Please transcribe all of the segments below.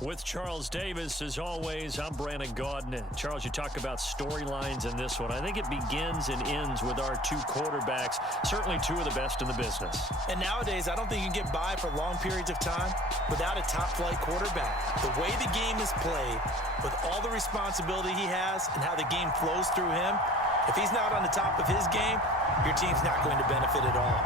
With Charles Davis, as always, I'm Brandon Gaudin. Charles, you talk about storylines in this one. I think it begins and ends with our two quarterbacks, certainly two of the best in the business. And nowadays, I don't think you can get by for long periods of time without a top-flight quarterback. The way the game is played, with all the responsibility he has and how the game flows through him, if he's not on the top of his game, your team's not going to benefit at all.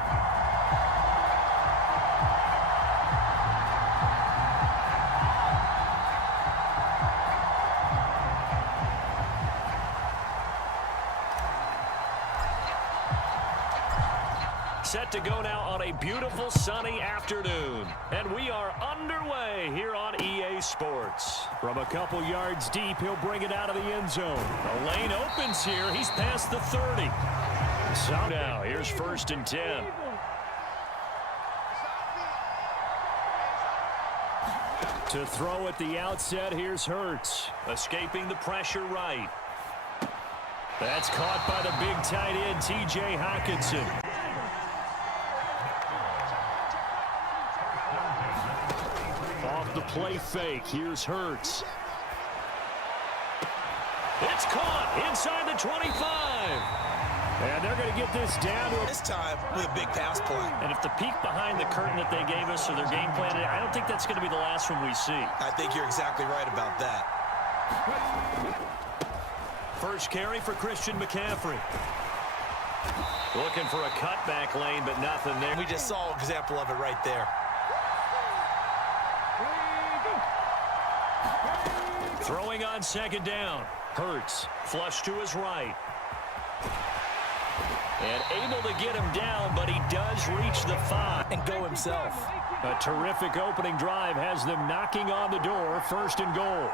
Set to go now on a beautiful sunny afternoon. And we are underway here on EA Sports. From a couple yards deep, he'll bring it out of the end zone. The lane opens here. He's past the 30. So now, here's 1st and 10. To throw at the outset, here's Hurts. Escaping the pressure right. That's caught by the big tight end, T.J. Hockenson. The play fake. Here's Hurts. It's caught inside the 25. And they're going to get this down to this time with a big pass play. And if the peek behind the curtain that they gave us or their game plan, I don't think that's going to be the last one we see. I think you're exactly right about that. First carry for Christian McCaffrey. Looking for a cutback lane, but nothing there. We just saw an example of it right there. Throwing on 2nd down. Hurts, flush to his right. And able to get him down, but he does reach the 5. And go himself. A terrific opening drive has them knocking on the door. 1st and goal.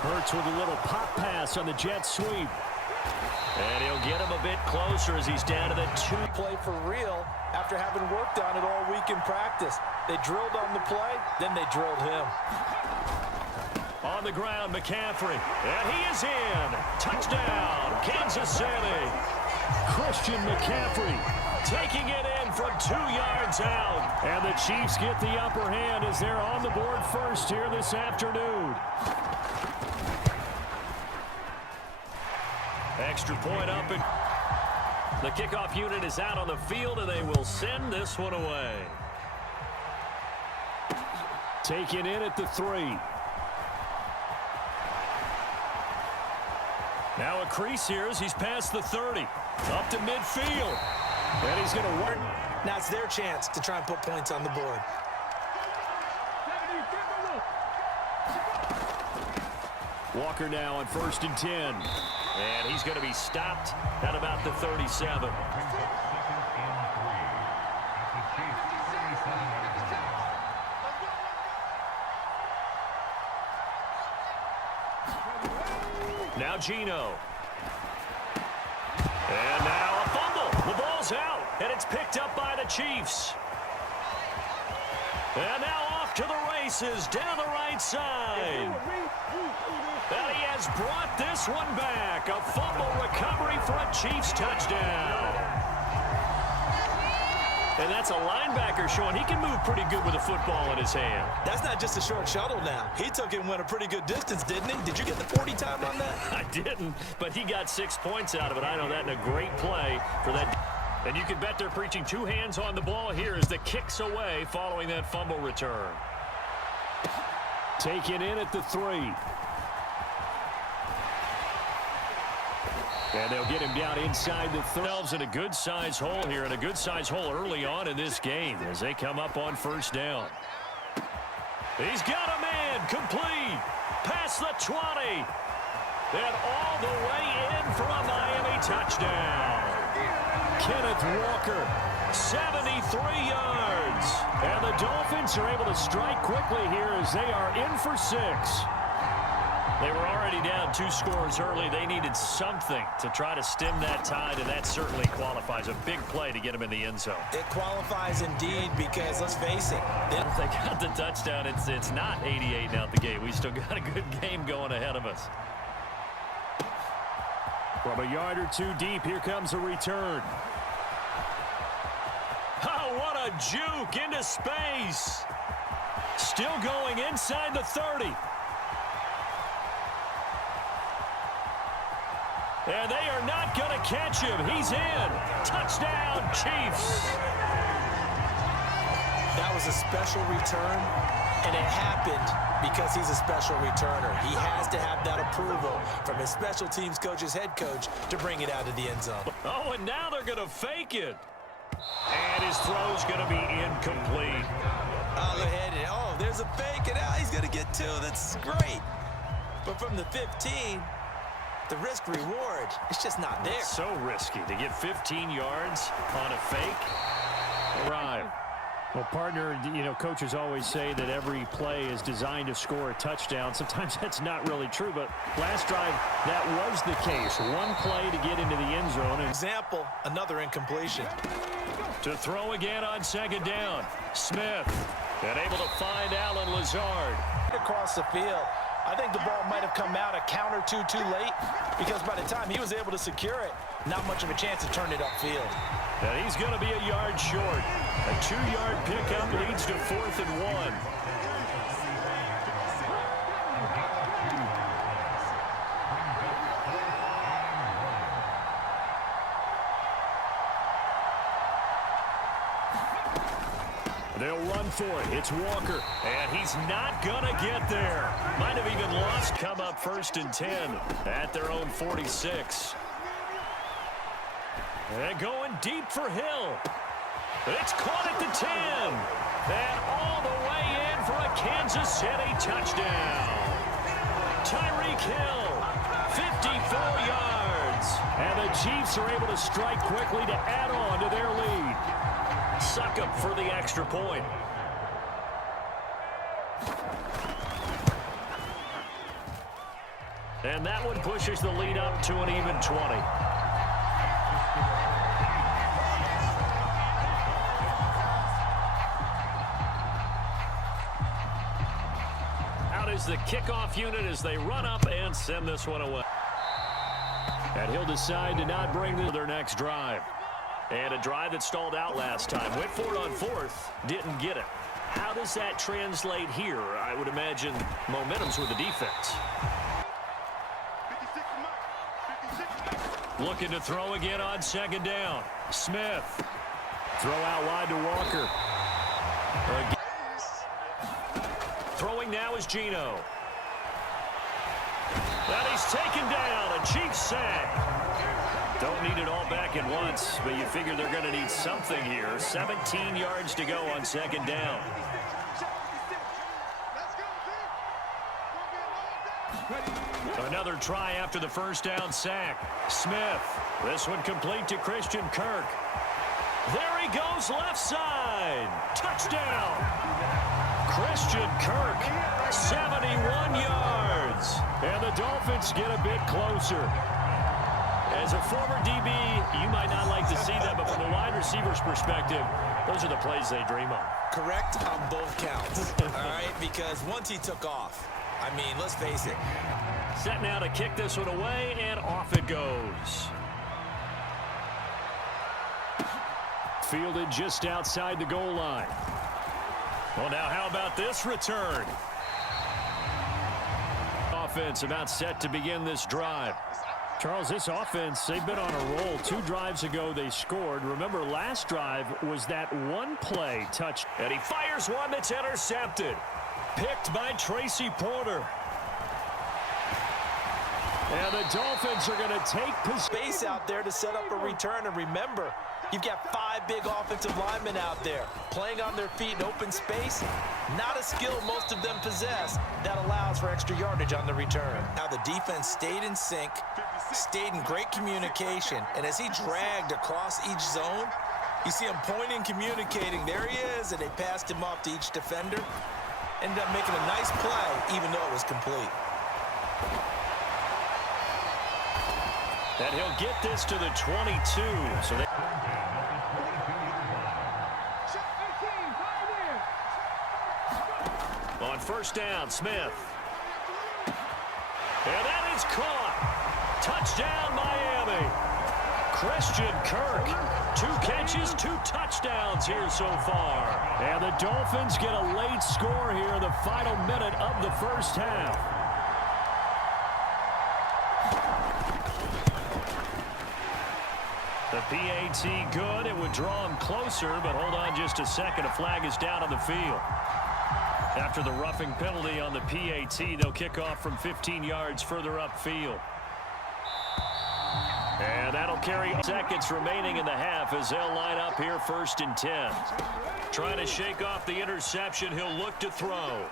Hurts with a little pop pass on the jet sweep. And he'll get him a bit closer as he's down to the 2. Play for real after having worked on it all week in practice. They drilled on the play, then they drilled him. On the ground, McCaffrey. And he is in. Touchdown, Kansas City. Christian McCaffrey taking it in from 2 yards out. And the Chiefs get the upper hand as they're on the board first here this afternoon. Extra point up, and the kickoff unit is out on the field, and they will send this one away. Taken in at the 3. Now a crease here as he's past the 30. Up to midfield. And he's going to work. Now it's their chance to try and put points on the board. Walker now on 1st and 10. And he's going to be stopped at about the 37. Now Geno. And now a fumble. The ball's out, and it's picked up by the Chiefs. And now off to the races down the right side. And he has brought this one back. A fumble recovery for a Chiefs touchdown. And that's a linebacker showing he can move pretty good with a football in his hand. That's not just a short shuttle now. He took it and went a pretty good distance, didn't he? Did you get the 40 time on that? I didn't, but he got 6 points out of it. I know that in a great play for that. And you can bet they're preaching 2 hands on the ball here as the kick's away following that fumble return. Taken in at the 3. And they'll get him down inside the themselves in a good-sized hole here, and a good-sized hole early on in this game as they come up on 1st down. He's got a man complete past the 20. And all the way in for a Miami touchdown. Kenneth Walker, 73 yards. And the Dolphins are able to strike quickly here as they are in for 6. They were already down 2 scores early. They needed something to try to stem that tide, and that certainly qualifies. A big play to get them in the end zone. It qualifies indeed because, let's face it, if they got the touchdown, it's not 88 out the gate. We still got a good game going ahead of us. From a yard or 2 deep, here comes a return. Oh, what a juke into space. Still going inside the 30. And they are not going to catch him. He's in. Touchdown, Chiefs. That was a special return, and it happened because he's a special returner. He has to have that approval from his special teams coach's head coach to bring it out of the end zone. Oh, and now they're going to fake it. And his throw's going to be incomplete. Oh, ahead. Oh, there's a fake, and now he's going to get two. That's great. But from the 15, the risk-reward, it's just not there. It's so risky to get 15 yards on a fake. Right. Well, partner, you know, coaches always say that every play is designed to score a touchdown. Sometimes that's not really true, but last drive, that was the case. One play to get into the end zone. Example, another incompletion. To throw again on second down. Smith, and able to find Allen Lazard. Across the field. I think the ball might have come out a count or two too late because by the time he was able to secure it, not much of a chance to turn it upfield. And he's going to be a yard short. A 2-yard pickup leads to 4th and 1. They'll run for it. It's Walker. And he's not going to get there. Might have even lost. Come up 1st and 10 at their own 46. And going deep for Hill. It's caught at the 10. And all the way in for a Kansas City touchdown. Tyreek Hill, 54 yards. And the Chiefs are able to strike quickly to add on to their lead. Suck up for the extra point. And that one pushes the lead up to an even 20. Out is the kickoff unit as they run up and send this one away. And he'll decide to not bring them to their next drive. And a drive that stalled out last time. Went for it on 4th. Didn't get it. How does that translate here? I would imagine momentum's with the defense. Looking to throw again on second down. Smith. Throw out wide to Walker. Throwing now is Geno. And he's taken down. A Chiefs sack. Don't need it all back at once, but you figure they're going to need something here. 17 yards to go on second down. Another try after the first down sack. Smith. This one complete to Christian Kirk. There he goes left side. Touchdown. Christian Kirk, 71 yards. And the Dolphins get a bit closer. As a former DB, you might not like to see that, but from the wide receiver's perspective, those are the plays they dream of. Correct on both counts, all right? Because once he took off, I mean, let's face it. Set now to kick this one away, and off it goes. Fielded just outside the goal line. Well, now how about this return? Offense about set to begin this drive. Charles, this offense, they've been on a roll. 2 drives ago, they scored. Remember, last drive was that one play touch. And he fires one that's intercepted. Picked by Tracy Porter. And the Dolphins are going to take space out there to set up a return. And remember, you've got 5 big offensive linemen out there playing on their feet in open space. Not a skill most of them possess that allows for extra yardage on the return. Now the defense stayed in sync, stayed in great communication, and as he dragged across each zone, you see him pointing, communicating. There he is, and they passed him off to each defender. Ended up making a nice play, even though it was complete. And he'll get this to the 22. So they on first down, Smith. And that is caught. Touchdown, Miami. Christian Kirk, 2 catches, 2 touchdowns here so far. And the Dolphins get a late score here in the final minute of the first half. The PAT good. It would draw him closer, but hold on just a second. A flag is down on the field. After the roughing penalty on the PAT, they'll kick off from 15 yards further upfield. And that'll carry seconds remaining in the half as they'll line up here 1st and 10. Trying to shake off the interception. He'll look to throw.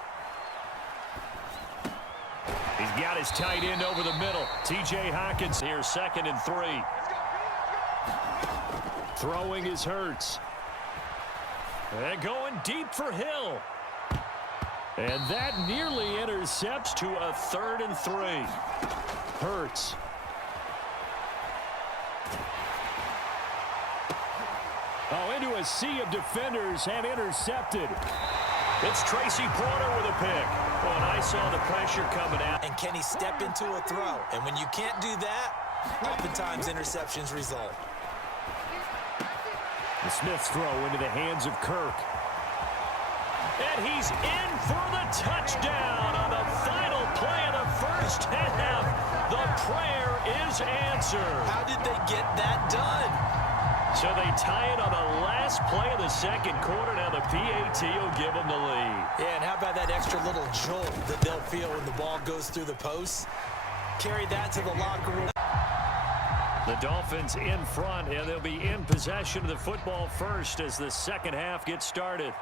He's got his tight end over the middle. T.J. Hawkins here 2nd and 3. Throwing is Hurts. And going deep for Hill. And that nearly intercepts to a 3rd and 3. Hurts. Oh, into a sea of defenders and intercepted. It's Tracy Porter with a pick. Oh, and I saw the pressure coming out. And can he step into a throw? And when you can't do that, oftentimes interceptions result. The Smith's throw into the hands of Kirk. And he's in for the touchdown on the final play of the first half. The prayer is answered. How did they get that done? So they tie it on the last play of the second quarter. Now the PAT will give them the lead. Yeah, and how about that extra little jolt that they'll feel when the ball goes through the posts? Carry that to the locker room. The Dolphins in front, and they'll be in possession of the football first as the second half gets started.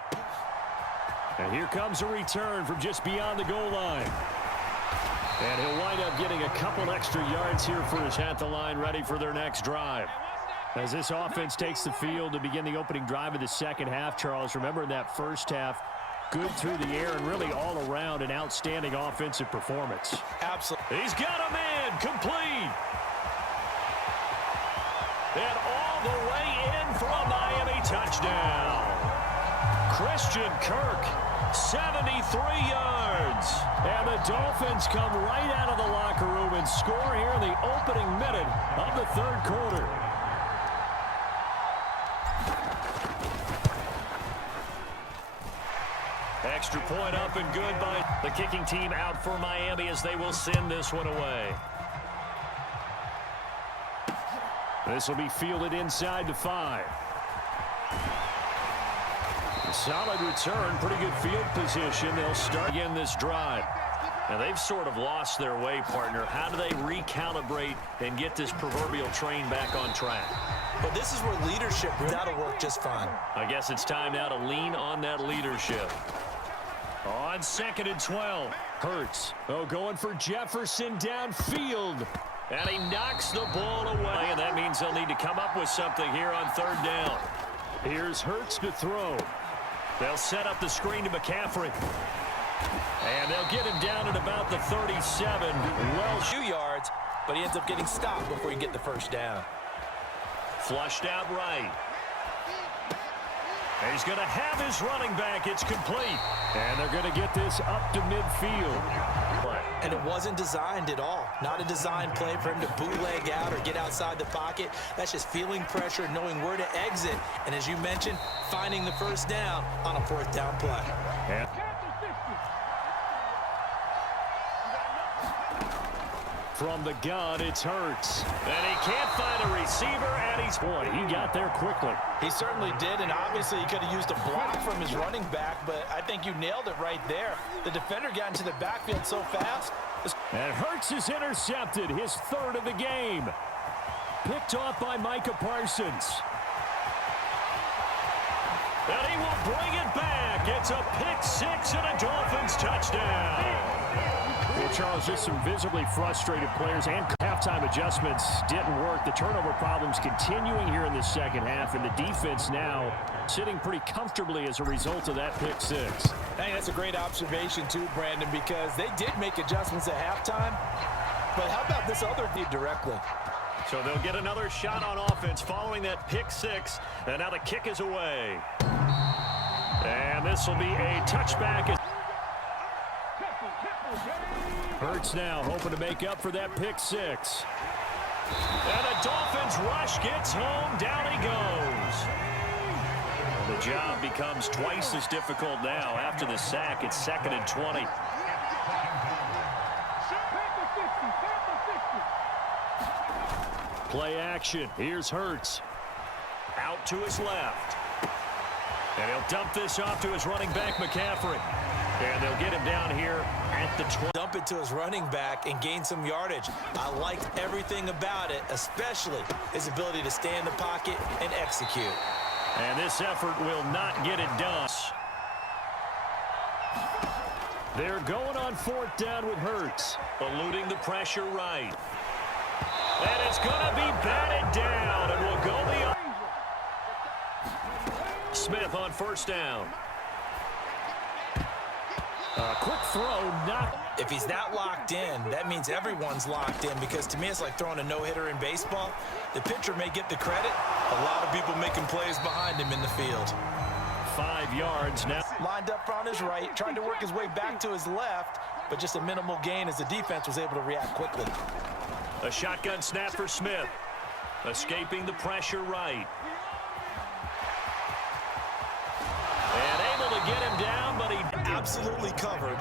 And here comes a return from just beyond the goal line. And he'll wind up getting a couple extra yards here for his at the line, ready for their next drive. As this offense takes the field to begin the opening drive of the second half, Charles, remember in that first half, good through the air and really all around an outstanding offensive performance. Absolutely. He's got a man complete. And all the way in for a Miami touchdown. Christian Kirk, 73 yards. And the Dolphins come right out of the locker room and score here in the opening minute of the third quarter. Extra point up and good by the kicking team out for Miami as they will send this one away. This will be fielded inside the 5. A solid return, pretty good field position. They'll start again this drive. Now they've sort of lost their way, partner. How do they recalibrate and get this proverbial train back on track? But this is where leadership, that'll work just fine. I guess it's time now to lean on that leadership. On 2nd and 12, Hurts. Oh, going for Jefferson downfield. And he knocks the ball away, and that means they'll need to come up with something here on 3rd down. Here's Hurts to throw. They'll set up the screen to McCaffrey. And they'll get him down at about the 37. Well, 2 yards, but he ends up getting stopped before he get the first down. Flushed out right. He's going to have his running back. It's complete. And they're going to get this up to midfield. And it wasn't designed at all. Not a design play for him to bootleg out or get outside the pocket. That's just feeling pressure, knowing where to exit. And as you mentioned, finding the first down on a 4th down play. Yeah. From the gun, it's Hurts. And he can't find a receiver, and he's... Boy, he got there quickly. He certainly did, and obviously he could have used a block from his running back, but I think you nailed it right there. The defender got into the backfield so fast. And Hurts is intercepted, his 3rd of the game. Picked off by Micah Parsons. And he will bring it back. It's a pick 6 and a Dolphins touchdown. Well, Charles, just some visibly frustrated players and halftime adjustments didn't work. The turnover problems continuing here in the second half, and the defense now sitting pretty comfortably as a result of that pick 6. I think that's a great observation too, Brandon, because they did make adjustments at halftime. But how about this other team directly? So they'll get another shot on offense following that pick 6, and now the kick is away. And this will be a touchback. Hurts now hoping to make up for that pick 6. And the Dolphins rush gets home. Down he goes. The job becomes twice as difficult now. After the sack, it's 2nd and 20. Play action. Here's Hurts. Out to his left. And he'll dump this off to his running back, McCaffrey. And they'll get him down here at the 20. Dump it to his running back and gain some yardage. I liked everything about it, especially his ability to stay in the pocket and execute. And this effort will not get it done. They're going on 4th down with Hurts. Eluding the pressure right. And it's going to be batted down, and will go the Smith on 1st down. Quick throw, not. If he's that locked in, that means everyone's locked in, because to me it's like throwing a no-hitter in baseball. The pitcher may get the credit. A lot of people making plays behind him in the field. 5 yards now. Lined up on his right, tried to work his way back to his left, but just a minimal gain as the defense was able to react quickly. A shotgun snap for Smith. Escaping the pressure right. And able to get him down, but he absolutely covered,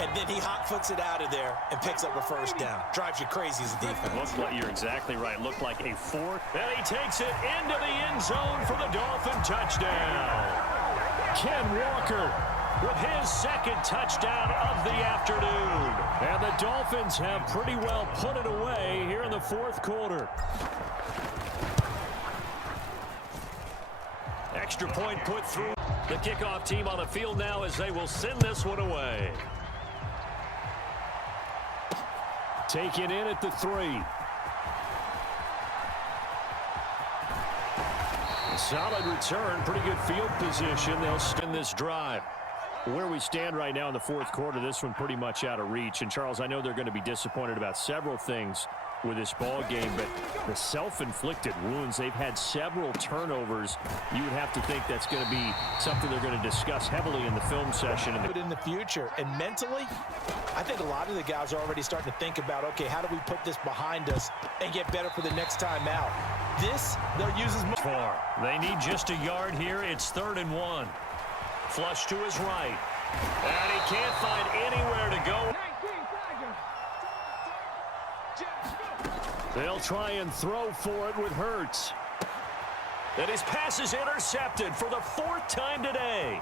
and then he hot-foots it out of there and picks up a 1st down. Drives you crazy as a defense. Looked like, you're exactly right. Looked like a 4th. And he takes it into the end zone for the Dolphin touchdown. Ken Walker with his 2nd touchdown of the afternoon. And the Dolphins have pretty well put it away here in the 4th quarter. Extra point put through. The kickoff team on the field now as they will send this one away. Taken in at the 3. Solid return, pretty good field position. They'll spin this drive. Where we stand right now in the 4th quarter, this one pretty much out of reach. And, Charles, I know they're going to be disappointed about several things with this ball game, but the self-inflicted wounds, they've had several turnovers. You would have to think that's going to be something they're going to discuss heavily in the film session. In the future, and mentally, I think a lot of the guys are already starting to think about, okay, how do we put this behind us and get better for the next time out? This, they'll use as much. Far. They need just a yard here. It's 3rd and 1. Flush to his right. And he can't find anywhere to go. They'll try and throw for it with Hurts. And his pass is intercepted for the 4th time today.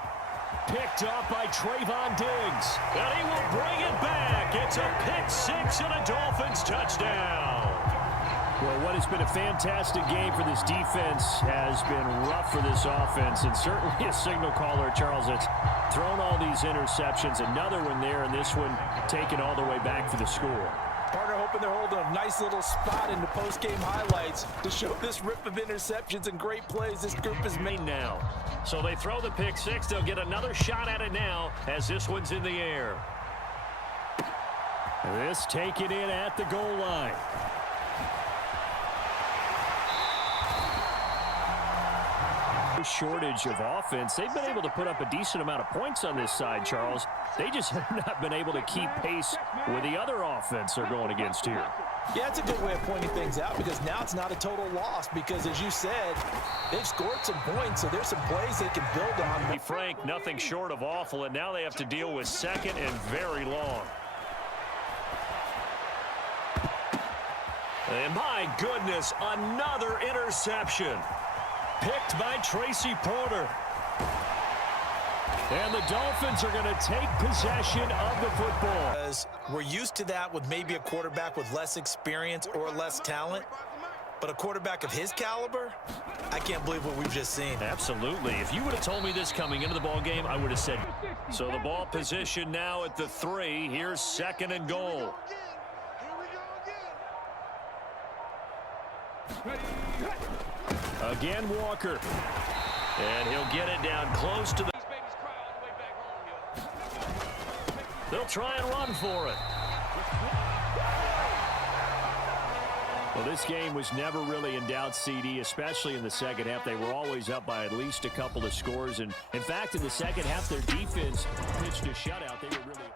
Picked up by Trayvon Diggs. And he will bring it back. It's a pick 6 and a Dolphins touchdown. Well, what has been a fantastic game for this defense has been rough for this offense, and certainly a signal caller, Charles, that's thrown all these interceptions. Another one there, and this one taken all the way back for the score. Partner hoping they're holding a nice little spot in the post-game highlights to show this rip of interceptions and great plays this group has made now. So they throw the pick 6. They'll get another shot at it now as this one's in the air. This taken in at the goal line. Shortage of offense. They've been able to put up a decent amount of points on this side, Charles. They just have not been able to keep pace with the other offense they're going against here. Yeah, it's a good way of pointing things out, because now it's not a total loss, because as you said, they've scored some points, so there's some plays they can build on. To be frank, nothing short of awful, and now they have to deal with 2nd and very long. And my goodness, another interception. Picked by Tracy Porter. And the Dolphins are going to take possession of the football. We're used to that with maybe a quarterback with less experience or less talent. But a quarterback of his caliber, I can't believe what we've just seen. Absolutely. If you would have told me this coming into the ball game, I would have said. So the ball position now at the 3. Here's 2nd and goal. Again, Walker. And he'll get it down close to the... They'll try and run for it. Well, this game was never really in doubt, CD, especially in the second half. They were always up by at least a couple of scores. And, in fact, in the second half, their defense pitched a shutout. They were really...